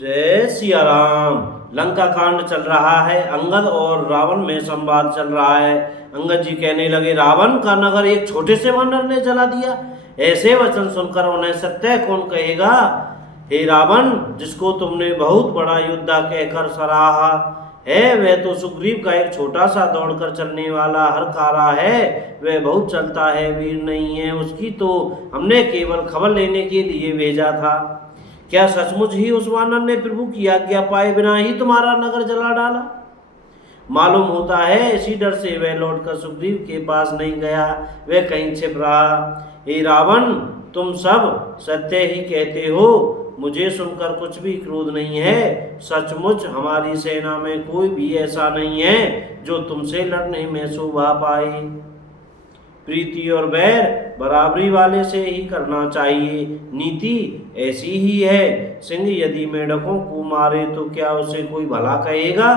जय सिया राम। लंका कांड चल रहा है। अंगद और रावण में संवाद चल रहा है। अंगद जी कहने लगे, रावण का नगर एक छोटे से वानर ने जला दिया। ऐसे वचन सुनकर उन्हें सत्य कौन कहेगा। हे रावण, जिसको तुमने बहुत बड़ा योद्धा कहकर सराहा है, वह तो सुग्रीव का एक छोटा सा दौड़कर चलने वाला हरकारा है। वह बहुत चलता है, वीर नहीं है। उसकी तो हमने केवल खबर लेने के लिए भेजा था। क्या सचमुच ही उस वानर ने प्रभु की आज्ञा पाए बिना ही तुम्हारा नगर जला डाला? मालूम होता है इसी डर से वह लौटकर सुग्रीव के पास नहीं गया, वह कहीं छिप रहा। हे रावण, तुम सब सत्य ही कहते हो। मुझे सुनकर कुछ भी क्रोध नहीं है। सचमुच हमारी सेना में कोई भी ऐसा नहीं है जो तुमसे लड़ने में शोभा पाए। प्रीति और बैर बराबरी वाले से ही करना चाहिए। नीति ऐसी ही है। सिंह यदि मेढकों को मारे तो क्या उसे कोई भला कहेगा?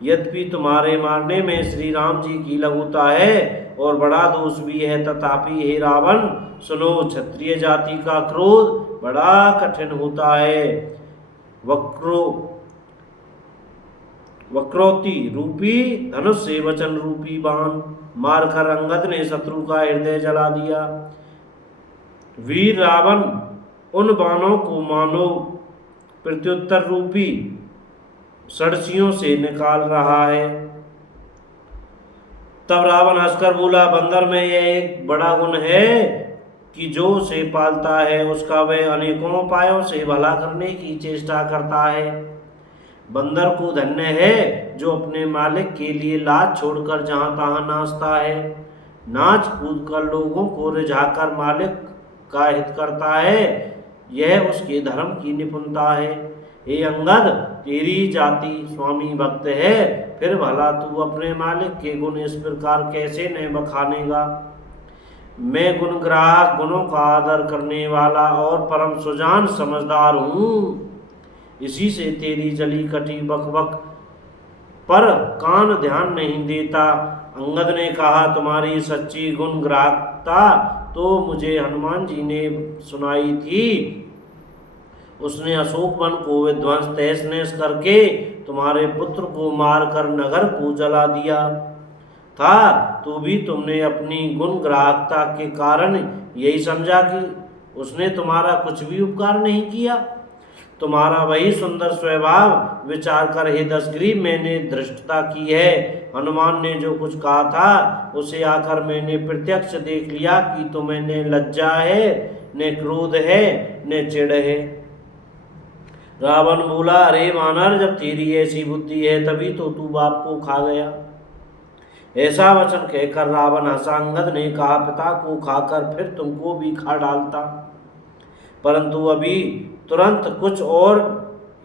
यद्यपि तुम्हारे मारने में श्री राम जी की लघुता है और बड़ा दोष भी है, तथापि हे रावण सुनो, क्षत्रिय जाति का क्रोध बड़ा कठिन होता है। वक्रोति रूपी धनुष से वचन रूपी बाण मारकर अंगद ने शत्रु का हृदय जला दिया। वीर रावण उन बाणों को मानो प्रत्युत्तर रूपी सड़सियों से निकाल रहा है। तब रावण हंसकर बोला, बंदर में यह एक बड़ा गुण है कि जो उसे पालता है उसका वह अनेकों उपायों से भला करने की चेष्टा करता है। बंदर को धन्य है जो अपने मालिक के लिए लाज छोड़कर जहां तहां नाचता है। नाच कूद कर लोगों को रिझाकर मालिक का हित करता है, यह उसके धर्म की निपुणता है। हे अंगद, तेरी जाति स्वामी भक्त है, फिर भला तू अपने मालिक के गुण इस प्रकार कैसे न बखानेगा। मैं गुणग्राहक, गुणों का आदर करने वाला और परम सुजान समझदार हूँ। इसी से तेरी जली कटी बकबक पर कान ध्यान नहीं देता। अंगद ने कहा, तुम्हारी सच्ची गुण ग्राहकता तो मुझे हनुमान जी ने सुनाई थी। उसने अशोक वन को विध्वंस तहस नहस करके तुम्हारे पुत्र को मारकर नगर को जला दिया था। तो भी तुमने अपनी गुण ग्राहकता के कारण यही समझा कि उसने तुम्हारा कुछ भी उपकार नहीं किया। तुम्हारा वही सुंदर स्वभाव विचार कर हे दशग्रीव मैंने धृष्टता की है। हनुमान ने जो कुछ कहा था उसे आकर मैंने प्रत्यक्ष देख लिया कि तुम्हें न लज्जा है, न क्रोध है, न चिढ़ है। रावण बोला, अरे वानर, जब तेरी ऐसी बुद्धि है तभी तो तू बाप को खा गया। ऐसा वचन कहकर रावण हंसा। अंगद ने कहा, पिता को खाकर फिर तुमको भी खा डालता, परंतु अभी तुरंत कुछ और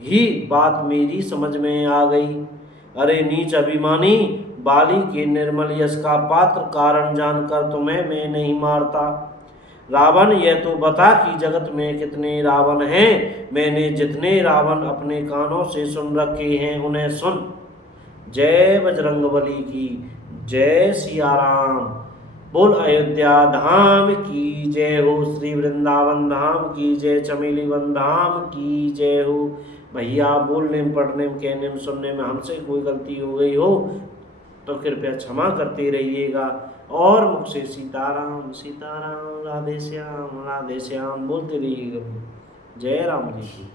ही बात मेरी समझ में आ गई। अरे नीच अभिमानी, बाली के निर्मल यश का पात्र कारण जानकर तुम्हें मैं नहीं मारता। रावण, यह तो बता कि जगत में कितने रावण हैं। मैंने जितने रावण अपने कानों से सुन रखे हैं उन्हें सुन। जय बजरंगबली की, जय सिया राम। बोल अयोध्या धाम की जय हो, श्री वृंदावन धाम की जय, चमेली वन धाम की जय हो। भैया बोलने में, पढ़ने में, कहने में, सुनने में हमसे कोई गलती हो गई हो तो कृपया क्षमा करते रहिएगा और मुझसे सीताराम सीताराम, राधे श्याम बोलते रहिएगा। जय राम जी की।